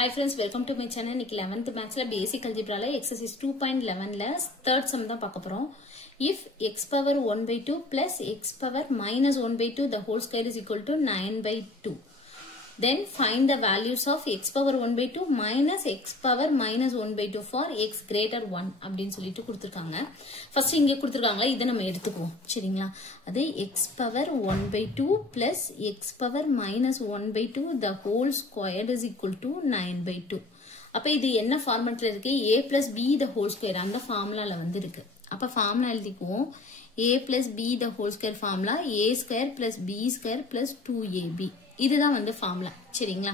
Hi friends, welcome to my channel. இன்னைக்கு 11th maths ல basic algebra ல exercise 2.11 ல third sum தான் பார்க்க போறோம். If x power 1 by 2 plus x power minus 1 by 2 the whole square is equal to 9 by 2. Then find the values of x power 1 by 2 minus x power minus 1 by 2 for x greater 1 அப்படின்னு சொல்லிட்டு கொடுத்திருக்காங்க. First இங்கே கொடுத்திருக்காங்களா இதை நம்ம எடுத்துக்குவோம். சரிங்களா? அது x power 1 by 2 plus x power minus 1 by 2 the whole squared is equal to 9 by 2. அப்ப இது என்ன ஃபார்மட்ல இருக்கு? a plus b the whole square அந்த ஃபார்முலால வந்து இருக்கு. அப்ப ஃபார்முலா எழுதிக்குவோம். a plus b the whole square formula a square plus b square plus 2ab. இதுதான் வந்து ஃபார்முலா. சரிங்களா?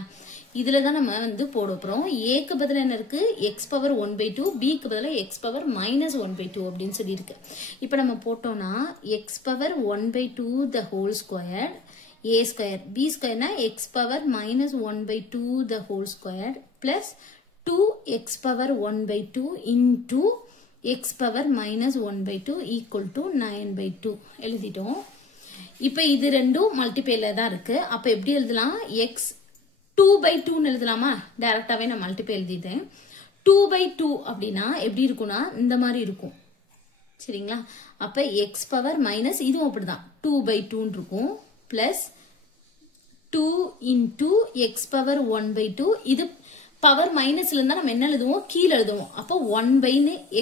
இதுல தான் நம்ம வந்து போட போறோம். a க்கு பதிலா என்ன இருக்கு? x power 1 by 2, b க்கு பதிலா x power minus 1 by 2 அப்படின்னு சொல்லி இருக்கு. இப்போ நம்ம போட்டோம்னா x power 1 by 2 the whole square a square, b square னா x power minus 1 by 2 the whole square plus 2x power 1 by 2 into x power minus 1 by 2 equal to 9 by 2 எழுதிட்டோம். இப்ப இது ரெண்டும் மல்டிப்ளைல தான் இருக்கு. அப்ப எப்படி எழுதலாம்? x 2 by 2 ன்னு எழுதலாமா? டைரக்டாவே நான் மல்டிப்ளை எழுதிட்டேன். 2 by 2 அப்படின்னா எப்படி இருக்கும்னா இந்த மாதிரி இருக்கும். சரிங்களா? அப்ப x பவர் மைனஸ் இதுவும் அப்படிதான் 2 by 2 ன்னு இருக்கும். Plus 2 into x power 1 by 2. இது பவர் மைனஸ்ல இருந்தா நம்ம என்ன எழுதுவோம்? கீழே எழுதுவோம். அப்ப 1 by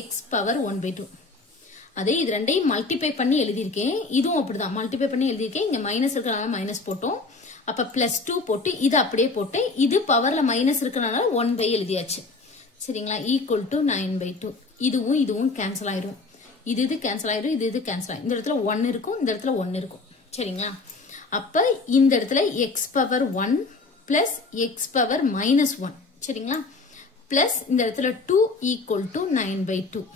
x பவர் 1 by 2. அதே இது ரெண்டையும் மல்டிப்ளை பண்ணி எழுதியிருக்கேன். இதுவும் அப்படிதான் மல்டிப்ளை பண்ணி எழுதியிருக்கேன். இங்க மைனஸ் இருக்கனால மைனஸ் போட்டோம். அப்ப பிளஸ் 2 போட்டு இது அப்படியே போட்டு இது பவர்ல மைனஸ் இருக்கனால 1 by எழுதியாச்சு. சரிங்களா? Equal to 9 by 2. இதுவும் இதுவும் கேன்சல் ஆயிரும். இது கேன்சல் ஆயிரும். இது கேன்சல் ஆயிரும். இந்த இடத்துல 1 இருக்கும். இந்த இடத்துல 1 இருக்கும். சரிங்களா? அப்ப இந்த இடத்துல x power 1 plus x power minus 1. சரிங்களா? பிளஸ் இந்த இடத்துல 2 ஈக்குவல் டு 9 by 2.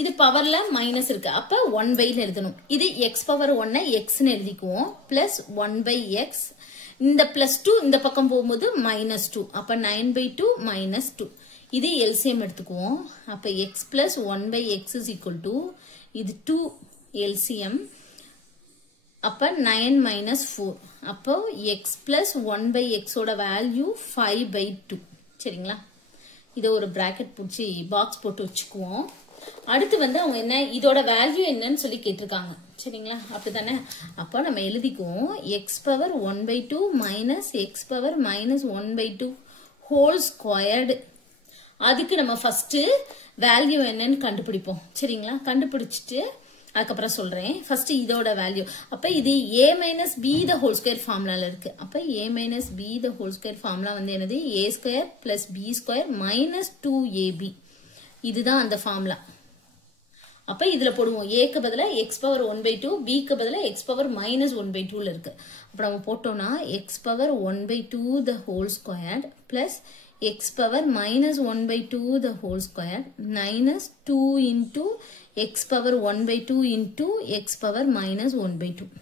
இது பவர்ல மைனஸ் இருக்கு. அப்ப 1 by எழுதணும். இது x பவர் 1 x ன்னு எழுதிக்குவோம். Plus 1 by x. இந்த பிளஸ் 2 இந்த பக்கம் போகும்போது மைனஸ் 2. அப்ப 9 by 2 மைனஸ் 2. இது எல்சிஎம் எடுத்துக்குவோம். அப்ப x plus 1 by x is equal to இது 2 எல்சிஎம். அப்ப 9 மைனஸ் 4. அப்போ x பிளஸ் 1 by x ஓட வேல்யூ 5 by 2. சரிங்களா? இதை ஒரு பிராக்கெட் பிடிச்சி பாக்ஸ் போட்டு வச்சுக்குவோம். அடுத்து வந்து அவங்க என்ன இதோட வேல்யூ என்னன்னு சொல்லி கேட்டிருக்காங்க. சரிங்களா? அப்படித்தானே? அப்போ நம்ம எழுதிக்குவோம் x power 1 by 2 minus x power minus 1 by 2 whole squared. அதுக்கு நம்ம ஃபர்ஸ்ட் வேல்யூ என்னன்னு கண்டுபிடிப்போம். சரிங்களா? கண்டுபிடிச்சிட்டு அதுக்கப்புறம் சொல்றேன். ஃபர்ஸ்ட் இதோட வேல்யூ. அப்ப இது a minus b the whole square ஃபார்முலால இருக்கு. அப்ப a minus b the whole square formula வந்து என்னது? a square plus b square minus 2ab. இதுதான் அந்த ஃபார்முலா. அப்ப இதுல போடுவோம். a க்கு பதிலா x பவர் 1 by 2, b க்கு பதிலா x பவர் மைனஸ் 1 by 2 ல இருக்கு. அப்ப நம்ம போட்டோம்னா x power 1 by 2 the whole squared plus x power minus 1 by 2 the whole squared minus 2 into x power 1 by 2 into x power minus 1 by 2.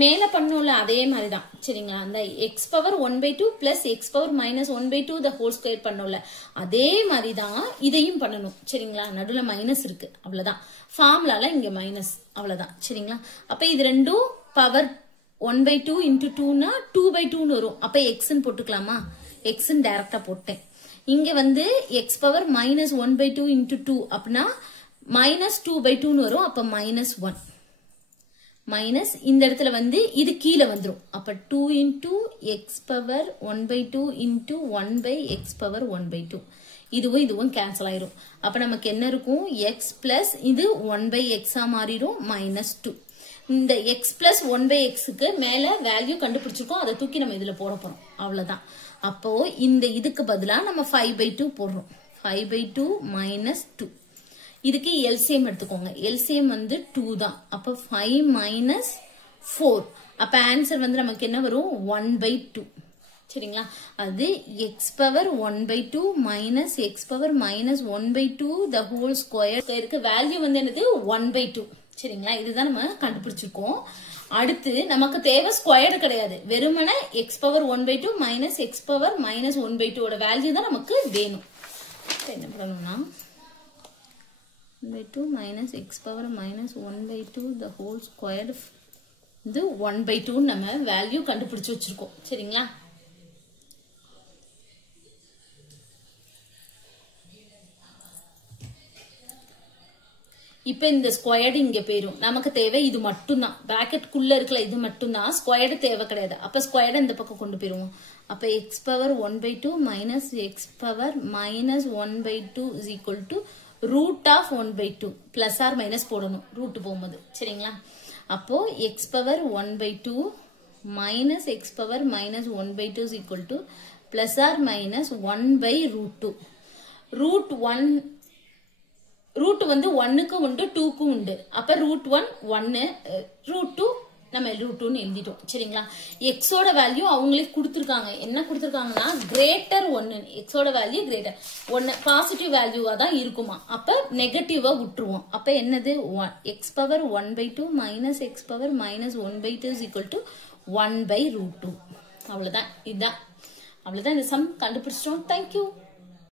மேல பண்ணோம்ல அதே மாதிரி தான். சரிங்களா? அந்த x power 1 by 2 plus x power minus 1 by 2 the whole square பண்ணோம்ல அதே மாதிரி தான் இதையும் பண்ணணும். சரிங்களா? நடுவுல மைனஸ் இருக்கு. அவ்வளவுதான். ஃபார்முலால இங்க மைனஸ். அவ்வளவுதான். சரிங்களா? அப்ப இது ரெண்டும் பவர் 1 by 2 into 2 னா 2 by 2 ன்னு வரும். அப்ப x ன்னு போட்டுக்கலாமா? x ன்னு டைரக்டா போட்டேன். இங்க வந்து x power minus 1 by 2 into 2 அப்படின்னா மைனஸ் 2 by 2 ன்னு வரும். அப்ப மைனஸ் 1 மைனஸ் இந்த இடத்துல வந்து இது கீழே வந்துரும். அப்ப 2 into x power 1 by 2 into 1 by x power 1 by 2. இதுவும் கேன்சல் ஆயிரும். அப்ப நமக்கு என்ன இருக்கும்? x பிளஸ் இது 1 by x மாறிடும் மைனஸ் 2. இந்த x பிளஸ் 1 by x க்கு மேல வேல்யூ கண்டுபிடிச்சிருக்கோம். அதை தூக்கி நம்ம இதுல போட போறோம். அவ்வளவுதான். அப்போ இந்த இதுக்கு பதிலா நம்ம 5 by 2 போடுறோம். 5 by 2 மைனஸ் 2. இதுக்கு எல்சிஎம் எடுத்துக்கோங்க. எல்சிஎம் வந்து 2 தான். அப்ப 5 மைனஸ் 4. அப்ப ஆன்சர் வந்து நமக்கு என்ன வரும்? 1 by 2. சரிங்களா? அது x power 1 by 2 minus x power minus 1 by 2 the whole square. இதுக்கு வேல்யூ வந்து என்னது? 1 by 2. சரிங்களா? இதுதான் நம்ம கண்டுபிடிச்சிருக்கோம். அடுத்து நமக்கு தேவை ஸ்கொயர்டு கிடையாது. வெறுமனே x power 1 by 2 minus x power minus 1 by 2 ஓட வேல்யூ தான் நமக்கு வேணும். என்ன பண்ணணும்னா 1 by 2 minus x power minus 1 by 2 the whole squared. இது 1 by 2 நம்ம வேல்யூ கண்டுபிடிச்சு வச்சிருக்கோம். சரிங்களா? இப்ப இந்த ஸ்கொயர்டு இங்க போயிரும். நமக்கு தேவை இது மட்டும் தான். பிராக்கெட்குள்ள இருக்கல இது மட்டும் தான். ஸ்கொயர்டு தேவை கிடையாது. அப்ப ஸ்கொயர்டு இந்த பக்கம் கொண்டு போயிருவோம். அப்ப x power 1/2 minus x power minus 1/2 is equal to root of 1/2 plus or minus போடணும் ரூட் போகும்போது. சரிங்களா? அப்போ x power 1/2 minus x power minus 1/2 is equal to plus or minus 1/√2. root வந்து 1க்கு உண்டு 2க்கு உண்டு. அப்ப √1 1 √2 நம்ம √2 ன்னு எழுதிட்டோம். சரிங்களா? x ஓட வேல்யூ அவங்களே கொடுத்திருக்காங்க. என்ன கொடுத்திருக்காங்கன்னா கிரேட்டர் 1. x ஓட வேல்யூ கிரேட்டர் 1 பாசிட்டிவ் வேல்யூவா தான் இருக்குமா. அப்ப நெகட்டிவா விட்டுருவோம். அப்ப என்னது x power 1/2 minus x power minus 1/2 is equal to 1/√2. அவ்வளவுதான். இதுதான் அவ்வளவுதான். இந்த சம் கண்டுபிடிச்சிட்டோம். தேங்க்யூ.